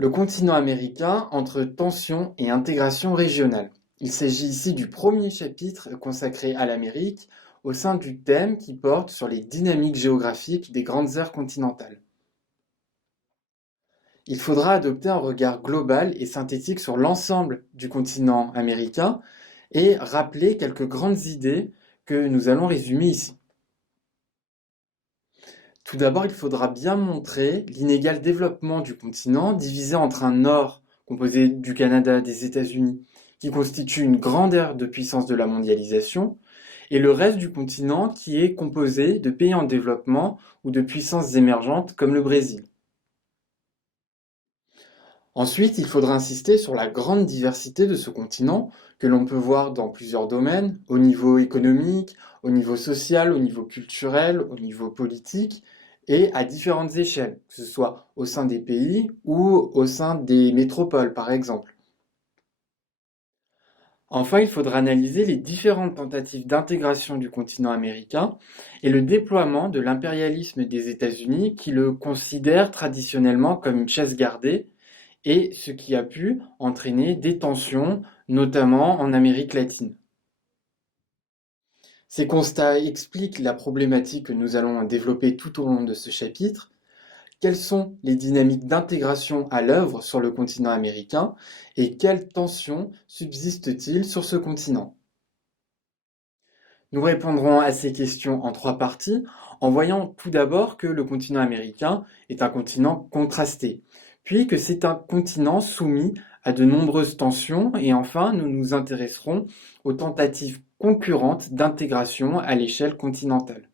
Le continent américain entre tension et intégration régionale. Il s'agit ici du premier chapitre consacré à l'Amérique au sein du thème qui porte sur les dynamiques géographiques des grandes aires continentales. Il faudra adopter un regard global et synthétique sur l'ensemble du continent américain et rappeler quelques grandes idées que nous allons résumer ici. Tout d'abord, il faudra bien montrer l'inégal développement du continent divisé entre un nord composé du Canada, des États-Unis, qui constitue une grande aire de puissance de la mondialisation, et le reste du continent qui est composé de pays en développement ou de puissances émergentes comme le Brésil. Ensuite, il faudra insister sur la grande diversité de ce continent que l'on peut voir dans plusieurs domaines, au niveau économique, au niveau social, au niveau culturel, au niveau politique, et à différentes échelles, que ce soit au sein des pays ou au sein des métropoles, par exemple. Enfin, il faudra analyser les différentes tentatives d'intégration du continent américain et le déploiement de l'impérialisme des États-Unis qui le considère traditionnellement comme une chasse gardée et ce qui a pu entraîner des tensions, notamment en Amérique latine. Ces constats expliquent la problématique que nous allons développer tout au long de ce chapitre. Quelles sont les dynamiques d'intégration à l'œuvre sur le continent américain et quelles tensions subsistent-ils sur ce continent? Nous répondrons à ces questions en trois parties, en voyant tout d'abord que le continent américain est un continent contrasté, puis que c'est un continent soumis à de nombreuses tensions, et enfin nous nous intéresserons aux tentatives concurrentes d'intégration à l'échelle continentale.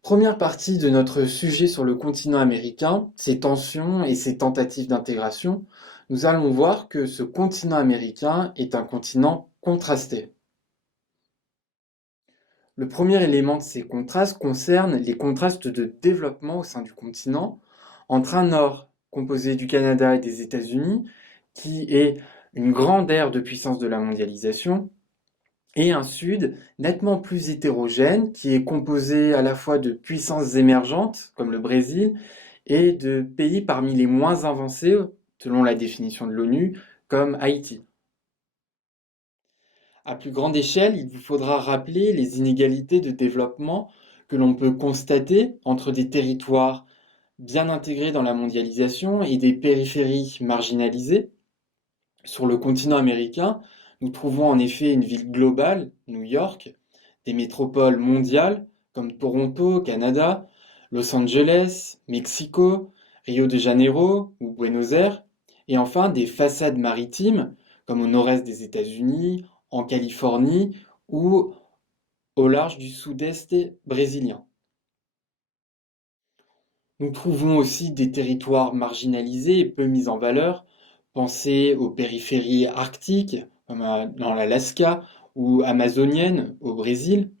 Première partie de notre sujet sur le continent américain, ses tensions et ses tentatives d'intégration, nous allons voir que ce continent américain est un continent contrasté. Le premier élément de ces contrastes concerne les contrastes de développement au sein du continent entre un nord composé du Canada et des États-Unis, qui est une grande aire de puissance de la mondialisation, et un sud nettement plus hétérogène, qui est composé à la fois de puissances émergentes, comme le Brésil, et de pays parmi les moins avancés, selon la définition de l'ONU, comme Haïti. À plus grande échelle, il vous faudra rappeler les inégalités de développement que l'on peut constater entre des territoires bien intégrés dans la mondialisation et des périphéries marginalisées. Sur le continent américain, nous trouvons en effet une ville globale, New York, des métropoles mondiales comme Toronto, Canada, Los Angeles, Mexico, Rio de Janeiro ou Buenos Aires, et enfin des façades maritimes comme au nord-est des États-Unis, en Californie ou au large du sud-est brésilien. Nous trouvons aussi des territoires marginalisés et peu mis en valeur. Pensez aux périphéries arctiques, comme dans l'Alaska, ou amazoniennes au Brésil.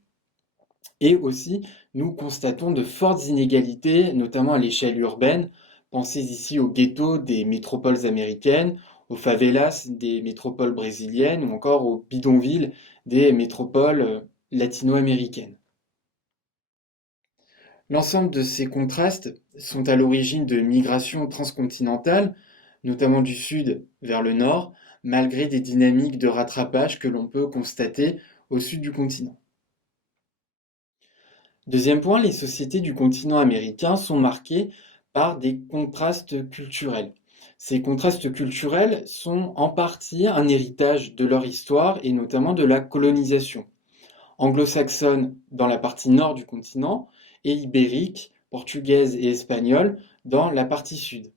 Et aussi, nous constatons de fortes inégalités, notamment à l'échelle urbaine. Pensez ici aux ghettos des métropoles américaines, aux favelas des métropoles brésiliennes ou encore aux bidonvilles des métropoles latino-américaines. L'ensemble de ces contrastes sont à l'origine de migrations transcontinentales, notamment du sud vers le nord, malgré des dynamiques de rattrapage que l'on peut constater au sud du continent. Deuxième point, les sociétés du continent américain sont marquées par des contrastes culturels. Ces contrastes culturels sont en partie un héritage de leur histoire et notamment de la colonisation. Anglo-saxonne dans la partie nord du continent et ibérique, portugaise et espagnole dans la partie sud.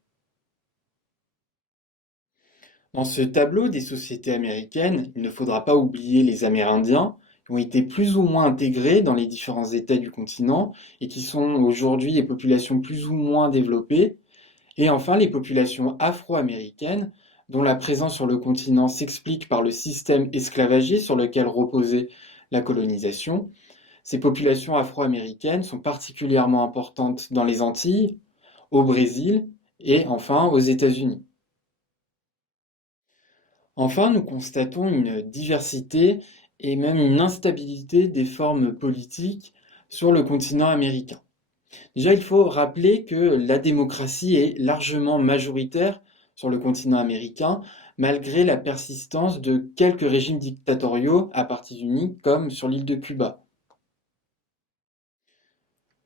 Dans ce tableau des sociétés américaines, il ne faudra pas oublier les Amérindiens, qui ont été plus ou moins intégrés dans les différents États du continent et qui sont aujourd'hui des populations plus ou moins développées, et enfin les populations afro-américaines, dont la présence sur le continent s'explique par le système esclavagiste sur lequel reposait la colonisation. Ces populations afro-américaines sont particulièrement importantes dans les Antilles, au Brésil et enfin aux États-Unis. Enfin, nous constatons une diversité et même une instabilité des formes politiques sur le continent américain. Déjà, il faut rappeler que la démocratie est largement majoritaire sur le continent américain, malgré la persistance de quelques régimes dictatoriaux à parti unique, comme sur l'île de Cuba.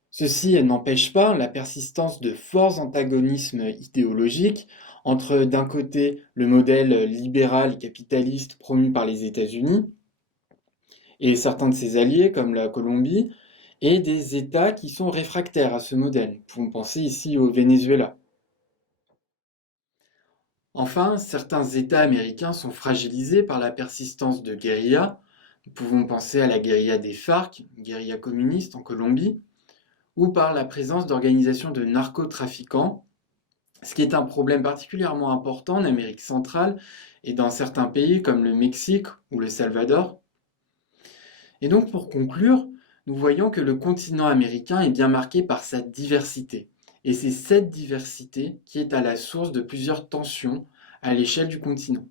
Ceci n'empêche pas la persistance de forts antagonismes idéologiques entre, d'un côté, le modèle libéral et capitaliste promu par les États-Unis et certains de ses alliés, comme la Colombie, et des États qui sont réfractaires à ce modèle. Nous pouvons penser ici au Venezuela. Enfin, certains États américains sont fragilisés par la persistance de guérillas. Nous pouvons penser à la guérilla des FARC, guérilla communiste en Colombie, ou par la présence d'organisations de narcotrafiquants, ce qui est un problème particulièrement important en Amérique centrale et dans certains pays comme le Mexique ou le Salvador. Et donc pour conclure, nous voyons que le continent américain est bien marqué par sa diversité. Et c'est cette diversité qui est à la source de plusieurs tensions à l'échelle du continent.